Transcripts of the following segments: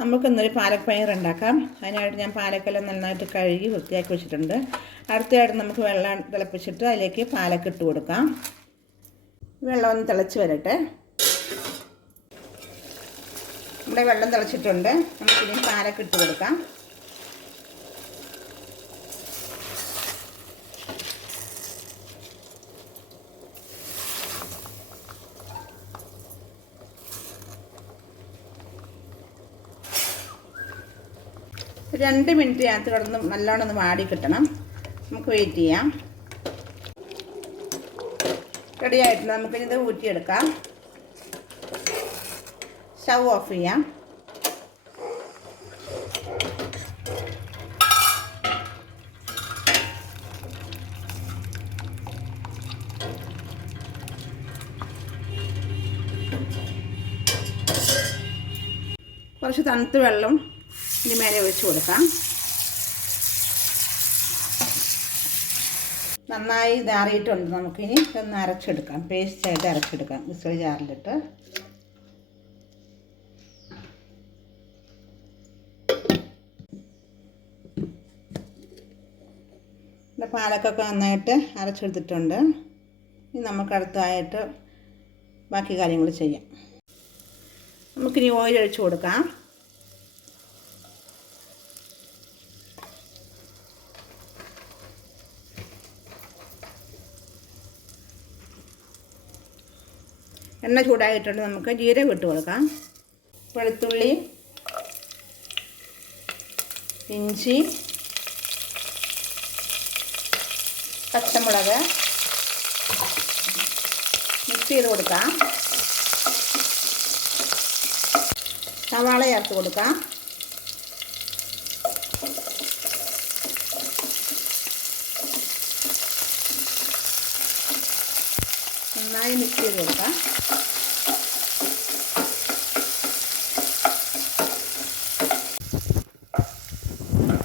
നമുക്കിന്നൊരു പാലക് പനീർ ഉണ്ടാക്കാം. അതിനായിട്ട് ഞാൻ പാലക്കെല്ലാം നന്നായിട്ട് കഴുകി വൃത്തിയാക്കി വെച്ചിട്ടുണ്ട്. അടുത്തതായിട്ട് നമുക്ക് വെള്ളം തിളപ്പിച്ചിട്ട് അതിലേക്ക് പാലക്ക് ഇട്ട് കൊടുക്കാം. വെള്ളം ഒന്ന് തിളച്ച് വരട്ടെ. നമ്മുടെ വെള്ളം തിളച്ചിട്ടുണ്ട്. നമുക്കിനി പാലക്ക് ഇട്ട് കൊടുക്കാം. ഒരു 2 മിനിറ്റ് അതിനകത്ത് കിടന്ന് നല്ലോണം ഒന്ന് വാടി കിട്ടണം. നമുക്ക് വെയിറ്റ് ചെയ്യാം. റെഡി ആയിട്ടുണ്ട്. നമുക്കിത് ഊറ്റിയെടുക്കാം. സ്റ്റവ് ഓഫ് ചെയ്യാം. കുറച്ച് തണുത്ത വെള്ളം ഇതിന് മേലെ ഒഴിച്ച് കൊടുക്കാം. നന്നായി ഇതാറിയിട്ടുണ്ട്. നമുക്കിനി ഇതൊന്ന് അരച്ചെടുക്കാം. പേസ്റ്റായിട്ട് അരച്ചെടുക്കാം. മിക്സർ ജാറിലിട്ട് പാലക്കൊക്കെ നന്നായിട്ട് അരച്ചെടുത്തിട്ടുണ്ട്. ഇനി നമുക്ക് അടുത്തതായിട്ട് ബാക്കി കാര്യങ്ങൾ ചെയ്യാം. നമുക്കിനി ഓയിൽ ഒഴിച്ച് കൊടുക്കാം. എണ്ണ ചൂടായിട്ടുണ്ട്. നമുക്ക് ജീരകം ഇട്ട് കൊടുക്കാം. വെളുത്തുള്ളി, ഇഞ്ചി, പച്ചമുളക് മിക്സ് ചെയ്ത് കൊടുക്കാം. സവാള ചേർത്ത് കൊടുക്കാം. നന്നായി മിക്സ് ചെയ്ത് കൊടുക്കാം.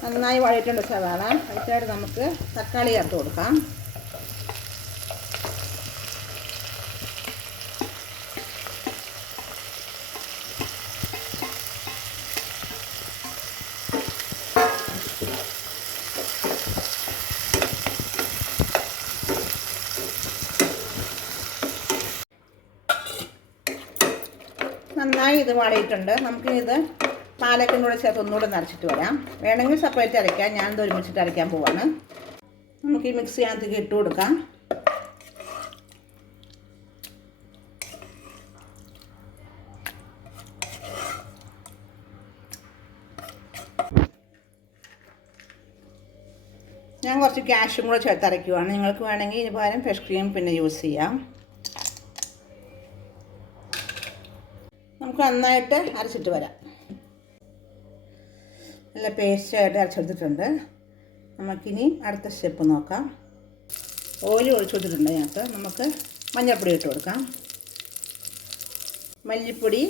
നന്നായി വഴറ്റിട്ടുണ്ട് സവാള. അടുത്തായിട്ട് നമുക്ക് തക്കാളി ചേർത്ത് കൊടുക്കാം. നന്നായി ഇത് വഴറ്റിയിട്ടുണ്ട്. നമുക്കിത് പാലക്കും കൂടെ ചേർത്ത് ഒന്നുകൂടെ നിറച്ചിട്ട് വരാം. വേണമെങ്കിൽ സെപ്പറേറ്റ് അരയ്ക്കാം. ഞാനിത് ഒരുമിച്ചിട്ട് അരയ്ക്കാൻ പോവാണ്. നമുക്ക് ഈ മിക്സ് ചെയ്യാനത്തേക്ക് ഇട്ട് കൊടുക്കാം. ഞാൻ കുറച്ച് കാഷ്യും കൂടെ ചേർത്ത് അരയ്ക്കുവാണ്. നിങ്ങൾക്ക് വേണമെങ്കിൽ ഇതിന് പകരം ഫ്രഷ് ക്രീം പിന്നെ യൂസ് ചെയ്യാം. നമുക്ക് നന്നായിട്ട് അരച്ചിട്ട് വരാം. നല്ല പേസ്റ്റായിട്ട് അരച്ചെടുത്തിട്ടുണ്ട്. നമുക്കിനി അടുത്ത സ്റ്റെപ്പ് നോക്കാം. ഓയിൽ ഒഴിച്ചു കൊടുത്തിട്ടുണ്ട്. അതിനകത്ത് നമുക്ക് മഞ്ഞൾപ്പൊടി ഇട്ട് കൊടുക്കാം. മല്ലിപ്പൊടി,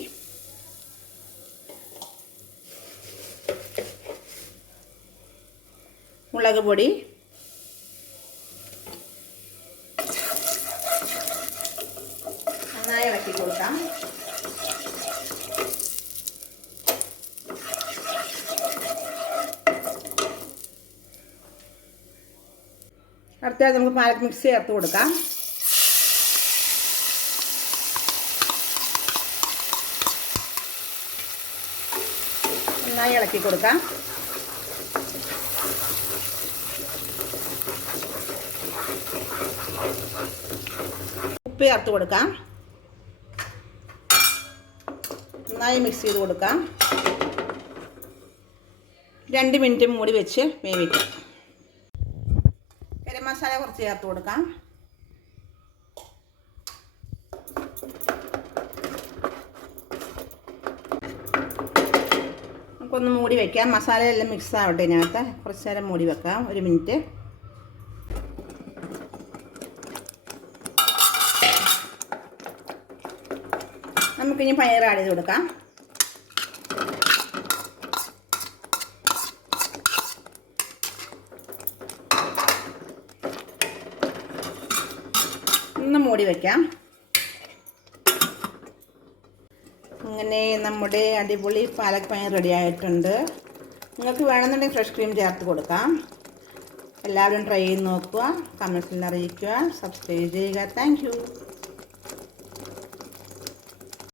മുളക് പൊടി, നന്നായി ഇളക്കി കൊടുക്കാം. അടുത്തത് നമുക്ക് പാലക്ക് മിക്സ് ചേർത്ത് കൊടുക്കാം. നന്നായി ഇളക്കി കൊടുക്കാം. ഉപ്പ് ചേർത്ത് കൊടുക്കാം. നന്നായി മിക്സ് ചെയ്ത് കൊടുക്കാം. 2 മിനിറ്റ് മൂടി വെച്ച് വേവിക്കാം. ഗരം മസാല കുറച്ച് ചേർത്ത് കൊടുക്കാം. നമുക്കൊന്ന് മൂടി വയ്ക്കാം. മസാലയെല്ലാം മിക്സ് ആവട്ടെ. ഇതിനകത്ത് കുറച്ച് നേരം മൂടി വെക്കാം. 1 മിനിറ്റ്. നമുക്കിനി പനീർ ആഡ് ചെയ്ത് കൊടുക്കാം. ഒന്ന് മൂടി വയ്ക്കാം. അങ്ങനെ നമ്മുടെ അടിപൊളി പാലക് പനീർ റെഡി ആയിട്ടുണ്ട്. നിങ്ങൾക്ക് വേണമെന്നുണ്ടെങ്കിൽ ഫ്രഷ് ക്രീം ചേർത്ത് കൊടുക്കാം. എല്ലാവരും ട്രൈ ചെയ്ത് നോക്കുക, കമൻസിൽ അറിയിക്കുക, സബ്സ്ക്രൈബ് ചെയ്യുക. Thank you.